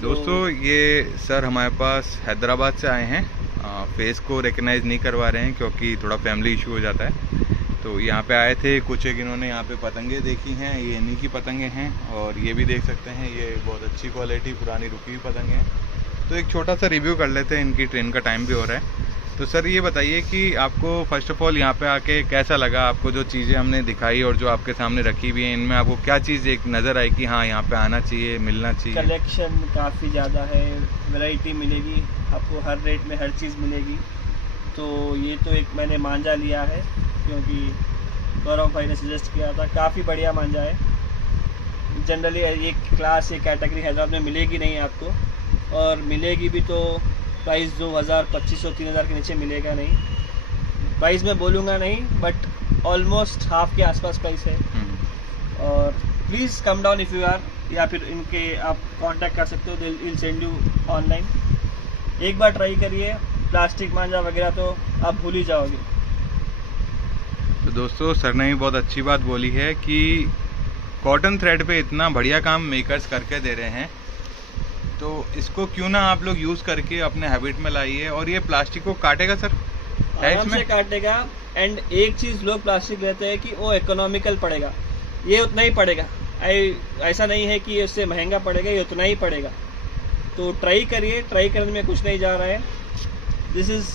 दोस्तों ये सर हमारे पास हैदराबाद से आए हैं। फेस को रिकग्नाइज़ नहीं करवा रहे हैं क्योंकि थोड़ा फैमिली इशू हो जाता है। तो यहाँ पे आए थे, कुछ एक इन्होंने यहाँ पे पतंगे देखी हैं, ये इन्हीं की पतंगे हैं। और ये भी देख सकते हैं, ये बहुत अच्छी क्वालिटी पुरानी रुकी हुई पतंगे हैं। तो एक छोटा सा रिव्यू कर लेते हैं, इनकी ट्रेन का टाइम भी हो रहा है। तो सर ये बताइए कि आपको फर्स्ट ऑफ ऑल यहाँ पे आके कैसा लगा? आपको जो चीज़ें हमने दिखाई और जो आपके सामने रखी हुई हैं, इनमें आपको क्या चीज़ एक नज़र आई कि हाँ यहाँ पे आना चाहिए, मिलना चाहिए? कलेक्शन काफ़ी ज़्यादा है, वैरायटी मिलेगी आपको, हर रेट में हर चीज़ मिलेगी। तो ये तो एक मैंने मांझा लिया है क्योंकि गौरव भाई ने सजेस्ट किया था, काफ़ी बढ़िया मांझा है। जनरली ये क्लास, ये कैटेगरी हैदराबाद में मिलेगी नहीं आपको, और मिलेगी भी तो प्राइस 2000, 2500, 3000 के नीचे मिलेगा नहीं। प्राइस मैं बोलूँगा नहीं, बट ऑलमोस्ट हाफ के आसपास प्राइस है। और please come down if you are, या फिर इनके आप कांटेक्ट कर सकते हो, they will send you online. एक बार ट्राई करिए, प्लास्टिक मांझा वगैरह तो आप भूल ही जाओगे। तो दोस्तों सर ने भी बहुत अच्छी बात बोली है कि कॉटन थ्रेड पे इतना बढ़िया काम मेकर्स करके दे रहे हैं, तो इसको क्यों ना आप लोग यूज़ करके अपने हैबिट में लाइए। और ये प्लास्टिक को काटेगा सर? आराम से काटेगा। एंड एक चीज़ लोग प्लास्टिक लेते हैं कि वो इकोनॉमिकल पड़ेगा, ये उतना ही पड़ेगा। ऐसा नहीं है कि इससे महंगा पड़ेगा, ये उतना ही पड़ेगा। तो ट्राई करिए, ट्राई करने में कुछ नहीं जा रहा है। This is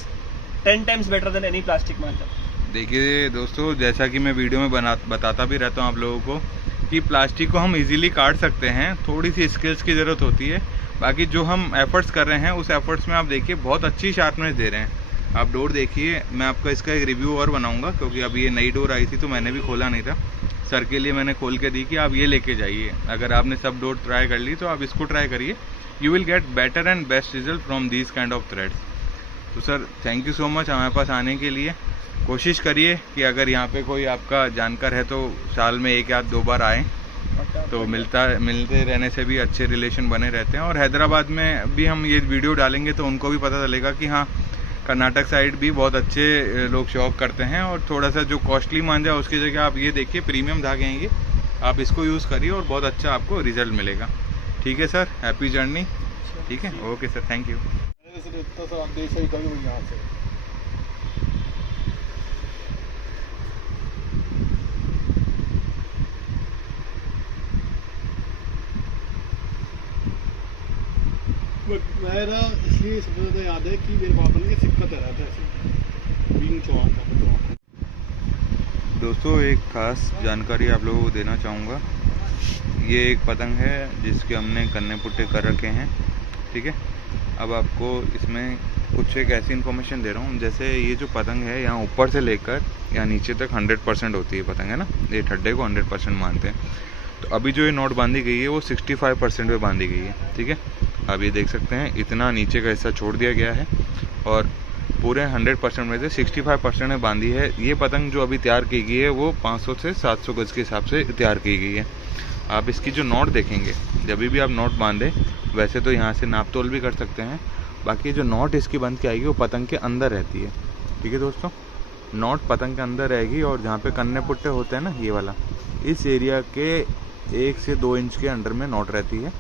10 times better than any plastic मांझा। देखिए दोस्तों, जैसा कि मैं वीडियो में बताता भी रहता हूँ आप लोगों को कि प्लास्टिक को हम इजीली काट सकते हैं, थोड़ी सी स्किल्स की ज़रूरत होती है। बाकी जो हम एफर्ट्स कर रहे हैं, उस एफर्ट्स में आप देखिए बहुत अच्छी शार्पनेस दे रहे हैं। आप डोर देखिए, मैं आपका इसका एक रिव्यू और बनाऊंगा क्योंकि अभी ये नई डोर आई थी तो मैंने भी खोला नहीं था। सर के लिए मैंने खोल के दी कि आप ये लेके जाइए। अगर आपने सब डोर ट्राई कर ली तो आप इसको ट्राई करिए, you will get better and best result from these kind of threads. तो sir thank you so much हमारे पास आने के लिए। कोशिश करिए कि अगर यहाँ पे कोई आपका जानकार है तो साल में 1 या 2 बार आएँ, तो मिलते रहने से भी अच्छे रिलेशन बने रहते हैं। और हैदराबाद में भी हम ये वीडियो डालेंगे तो उनको भी पता चलेगा कि हाँ, कर्नाटक साइड भी बहुत अच्छे लोग शौक करते हैं। और थोड़ा सा जो कॉस्टली मांझा उसकी जगह आप ये देखिए, प्रीमियम धागे हैं ये, आप इसको यूज़ करिए और बहुत अच्छा आपको रिजल्ट मिलेगा। ठीक है सर, हैप्पी जर्नी। ठीक है, ओके सर, थैंक यू। मेरा इसलिए सबसे ज़्यादा याद है कि मेरे पापा ने सिक्का तैरा था ऐसे बीन चौहान का। दोस्तों एक खास जानकारी आप लोगों को देना चाहूँगा। ये एक पतंग है जिसके हमने कन्ने पुट्टे कर रखे हैं। ठीक है, अब आपको इसमें कुछ एक ऐसी इन्फॉर्मेशन दे रहा हूँ, जैसे ये जो पतंग है यहाँ ऊपर से लेकर यहाँ नीचे तक 100% होती है पतंग, है ना। ये ठड्डे को 100% मानते हैं। तो अभी जो ये नॉट बांधी गई है वो 65% पे बांधी गई है। ठीक है, आप ये देख सकते हैं, इतना नीचे का हिस्सा छोड़ दिया गया है और पूरे 100% में से 65% में बांधी है। ये पतंग जो अभी तैयार की गई है वो 500 से 700 गज के हिसाब से तैयार की गई है। आप इसकी जो नॉट देखेंगे, जब भी आप नॉट बांधे, वैसे तो यहाँ से नाप तोल भी कर सकते हैं, बाकी जो नॉट इसकी बंध के आएगी वो पतंग के अंदर रहती है। ठीक है दोस्तों, नॉट पतंग के अंदर रहेगी और जहाँ पे कन्ने पुट्टे होते हैं ना, ये वाला, इस एरिया के 1 से 2 इंच के अंडर में नॉट रहती है।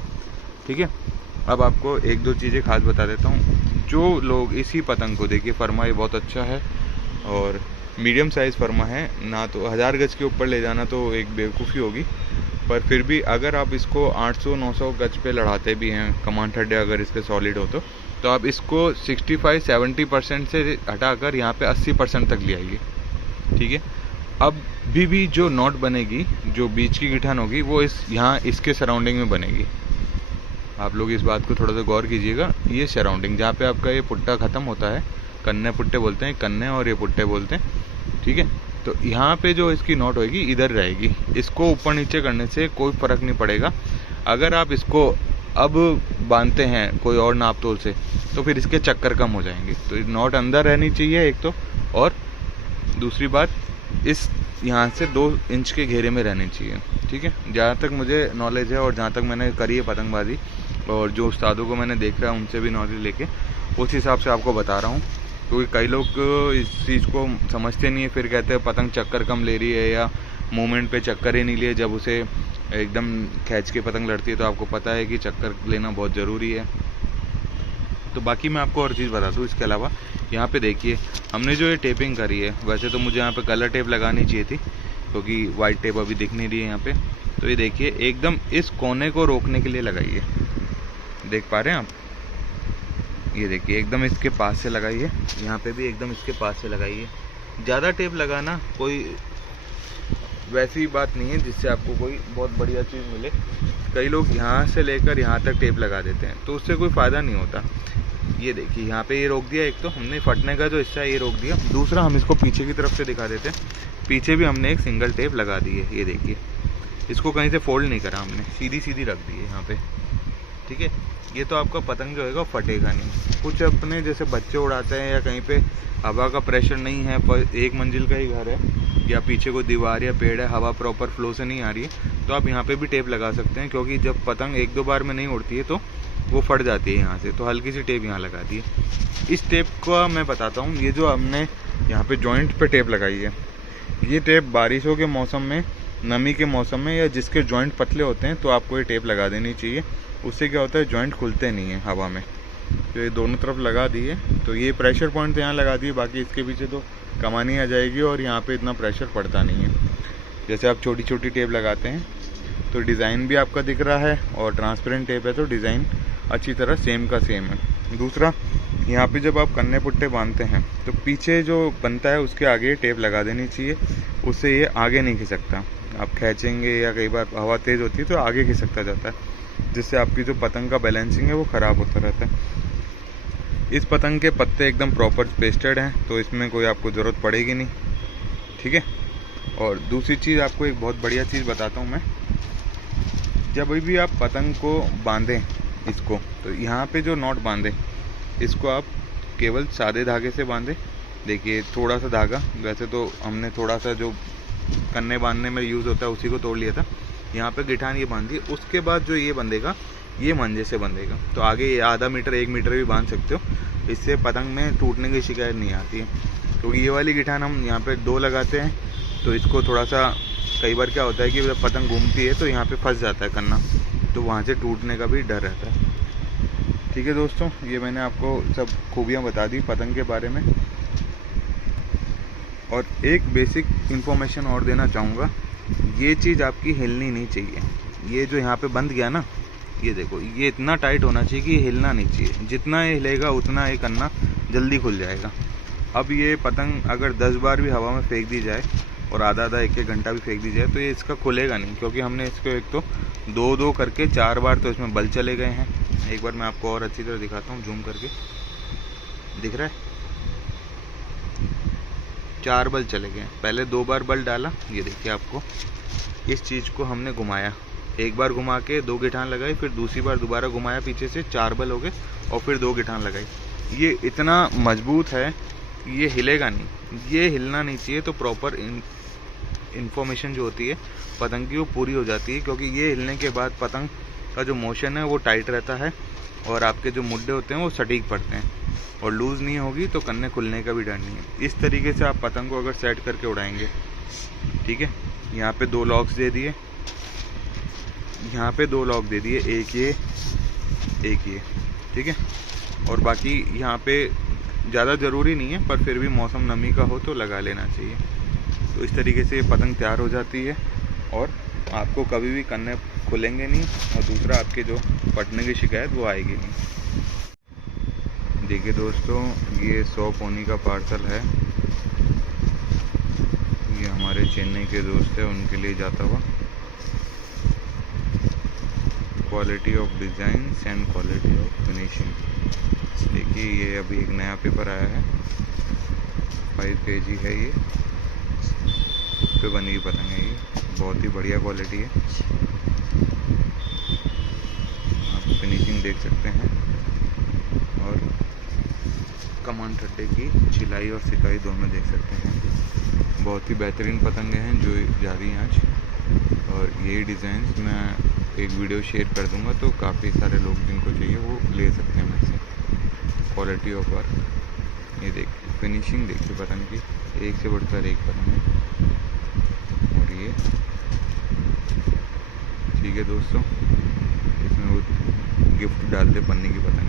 ठीक है, अब आपको 1-2 चीज़ें खास बता देता हूँ। जो लोग इसी पतंग को देखिए, फरमा ये बहुत अच्छा है और मीडियम साइज़ फरमा है ना, तो 1000 गज के ऊपर ले जाना तो एक बेवकूफ़ी होगी। पर फिर भी अगर आप इसको 800-900 गज पे लड़ाते भी हैं, कमान ठड्डे अगर इसके सॉलिड हो तो आप इसको 65-70% से हटाकर यहाँ पे 80% तक ले आइए। ठीक है, अब भी जो नॉट बनेगी, जो बीच की गिठान होगी, वो यहाँ इसके सराउंडिंग में बनेगी। आप लोग इस बात को थोड़ा सा गौर कीजिएगा। ये सराउंडिंग जहाँ पे आपका ये पुट्टा ख़त्म होता है, कन्ने पुट्टे बोलते हैं, कन्ने और ये पुट्टे बोलते हैं। ठीक है, तो यहाँ पे जो इसकी नॉट होगी इधर रहेगी। इसको ऊपर नीचे करने से कोई फ़र्क नहीं पड़ेगा। अगर आप इसको अब बांधते हैं कोई और नाप तोल से तो फिर इसके चक्कर कम हो जाएंगे। तो नॉट अंदर रहनी चाहिए एक तो, और दूसरी बात इस यहाँ से 2 इंच के घेरे में रहनी चाहिए। ठीक है, जहाँ तक मुझे नॉलेज है और जहाँ तक मैंने करी है पतंगबाजी, और जो उस्तादों को मैंने देखा है उनसे भी नॉलेज लेके उस हिसाब से आपको बता रहा हूँ। क्योंकि कई लोग इस चीज़ को समझते नहीं है, फिर कहते हैं पतंग चक्कर कम ले रही है या मोमेंट पे चक्कर ही नहीं लिए। जब उसे एकदम खींच के पतंग लड़ती है तो आपको पता है कि चक्कर लेना बहुत ज़रूरी है। तो बाकी मैं आपको और चीज़ बता दूँ इसके अलावा, यहाँ पे देखिए हमने जो ये टेपिंग करी है, वैसे तो मुझे यहाँ पे कलर टेप लगानी चाहिए थी क्योंकि वाइट टेप अभी दिख नहीं रही है यहाँ पे। तो ये देखिए एकदम इस कोने को रोकने के लिए लगाई है, देख पा रहे हैं आप, ये देखिए एकदम इसके पास से लगाइए, यहाँ पे भी एकदम इसके पास से लगाइए। ज़्यादा टेप लगाना कोई वैसी बात नहीं है जिससे आपको कोई बहुत बढ़िया चीज़ मिले। कई लोग यहाँ से लेकर यहाँ तक टेप लगा देते हैं तो उससे कोई फ़ायदा नहीं होता। ये देखिए यहाँ पे ये रोक दिया, एक तो हमने फटने का जो हिस्सा है ये रोक दिया। दूसरा हम इसको पीछे की तरफ से दिखा देते हैं, पीछे भी हमने एक सिंगल टेप लगा दी है। ये देखिए इसको कहीं से फोल्ड नहीं करा हमने, सीधी सीधी रख दी है यहाँ पे, ठीक है। ये तो आपका पतंग जो है फटेगा नहीं। कुछ अपने जैसे बच्चे उड़ाते हैं या कहीं पे हवा का प्रेशर नहीं है, पर एक मंजिल का ही घर है या पीछे कोई दीवार या पेड़ है, हवा प्रॉपर फ्लो से नहीं आ रही है, तो आप यहाँ पे भी टेप लगा सकते हैं। क्योंकि जब पतंग एक दो बार में नहीं उड़ती है तो वो फट जाती है यहाँ से, तो हल्की सी टेप यहाँ लगा दी है। इस टेप का मैं बताता हूँ, ये जो हमने यहाँ पे जॉइंट पे टेप लगाई है, ये टेप बारिशों के मौसम में, नमी के मौसम में या जिसके जॉइंट पतले होते हैं तो आपको ये टेप लगा देनी चाहिए। उससे क्या होता है जॉइंट खुलते नहीं हैं हवा में। तो ये दोनों तरफ लगा दिए, तो ये प्रेशर पॉइंट तो यहाँ लगा दिए, बाकी इसके पीछे तो कमानी आ जाएगी और यहाँ पे इतना प्रेशर पड़ता नहीं है। जैसे आप छोटी छोटी टेप लगाते हैं तो डिज़ाइन भी आपका दिख रहा है और ट्रांसपेरेंट टेप है तो डिज़ाइन अच्छी तरह सेम का सेम है। दूसरा, यहाँ पे जब आप कन्ने पुट्टे बांधते हैं तो पीछे जो बनता है उसके आगे टेप लगा देनी चाहिए, उससे ये आगे नहीं खिसकता। आप खींचेंगे या कई बार हवा तेज़ होती है तो आगे खिसकता जाता है, जिससे आपकी जो पतंग का बैलेंसिंग है वो ख़राब होता रहता है। इस पतंग के पत्ते एकदम प्रॉपर पेस्टेड हैं तो इसमें कोई आपको ज़रूरत पड़ेगी नहीं, ठीक है। और दूसरी चीज़ आपको एक बहुत बढ़िया चीज़ बताता हूँ मैं, जब भी आप पतंग को बांधें इसको, तो यहाँ पे जो नॉट बांधें इसको आप केवल सादे धागे से बांधें। देखिए थोड़ा सा धागा, वैसे तो हमने थोड़ा सा जो कन्ने बांधने में यूज़ होता है उसी को तोड़ लिया था। यहाँ पे गिठान ये बांधी, उसके बाद जो ये बंधेगा ये मंजे से बंधेगा। तो आगे ये आधा मीटर 1 मीटर भी बांध सकते हो, इससे पतंग में टूटने की शिकायत नहीं आती है। क्योंकि ये वाली गिठान हम यहाँ पे 2 लगाते हैं तो इसको थोड़ा सा, कई बार क्या होता है कि जब पतंग घूमती है तो यहाँ पे फंस जाता है कन्ना, तो वहाँ से टूटने का भी डर रहता है। ठीक है दोस्तों, ये मैंने आपको सब खूबियाँ बता दी पतंग के बारे में। और एक बेसिक इन्फॉर्मेशन और देना चाहूँगा, ये चीज़ आपकी हिलनी नहीं चाहिए। ये जो यहाँ पे बंध गया ना, ये देखो ये इतना टाइट होना चाहिए कि ये हिलना नहीं चाहिए। जितना ये हिलेगा उतना ये कन्ना जल्दी खुल जाएगा। अब ये पतंग अगर 10 बार भी हवा में फेंक दी जाए और आधा आधा 1-1 घंटा भी फेंक दी जाए तो ये इसका खुलेगा नहीं, क्योंकि हमने इसको एक तो 2-2 करके 4 बार तो इसमें बल चले गए हैं। एक बार मैं आपको और अच्छी तरह दिखाता हूँ, जूम करके दिख रहा है, 4 बल चले गए। पहले 2 बार बल डाला, ये देखिए आपको इस चीज़ को हमने घुमाया, एक बार घुमा के 2 गिठान लगाई, फिर दूसरी बार दोबारा घुमाया पीछे से, 4 बल हो गए और फिर 2 गिठान लगाई। ये इतना मजबूत है, ये हिलेगा नहीं, ये हिलना नहीं चाहिए। तो प्रॉपर इन्फॉर्मेशन जो होती है पतंग की वो पूरी हो जाती है, क्योंकि ये हिलने के बाद पतंग का जो मोशन है वो टाइट रहता है और आपके जो मुड्डे होते हैं वो सटीक पड़ते हैं, और लूज़ नहीं होगी तो कन्ने खुलने का भी डर नहीं है। इस तरीके से आप पतंग को अगर सेट करके उड़ाएंगे, ठीक है। यहाँ पे 2 लॉक्स दे दिए, यहाँ पे 2 लॉक दे दिए, एक ये एक ये, ठीक है। और बाकी यहाँ पे ज़्यादा ज़रूरी नहीं है, पर फिर भी मौसम नमी का हो तो लगा लेना चाहिए। तो इस तरीके से पतंग तैयार हो जाती है और आपको कभी भी कन्ने खुलेंगे नहीं, और दूसरा आपके जो फटने की शिकायत वो आएगी नहीं। देखिए दोस्तों, ये 100 पोनी का पार्सल है, ये हमारे चेन्नई के दोस्त हैं उनके लिए जाता हुआ। Quality of designs and quality of finishing. देखिए ये अभी एक नया पेपर आया है, 5 kg है ये, उस पर बनी हुई पतंग है ये, बहुत ही बढ़िया क्वालिटी है। आप फिनिशिंग देख सकते हैं और कमान ठड्डे की छिलाई और सिकाई दोनों देख सकते हैं। बहुत ही बेहतरीन पतंगे हैं जो जा रही हैं आज, और यही डिज़ाइंस मैं एक वीडियो शेयर कर दूंगा, तो काफ़ी सारे लोग जिनको चाहिए वो ले सकते हैं मेरे से। क्वालिटी ऑफ वर्क, ये देखिए फिनिशिंग देखिए पतंग की, एक से बढ़कर एक पतंग है। और ये। ठीक है दोस्तों, इसमें वो गिफ्ट डालते पन्नी की पतंग।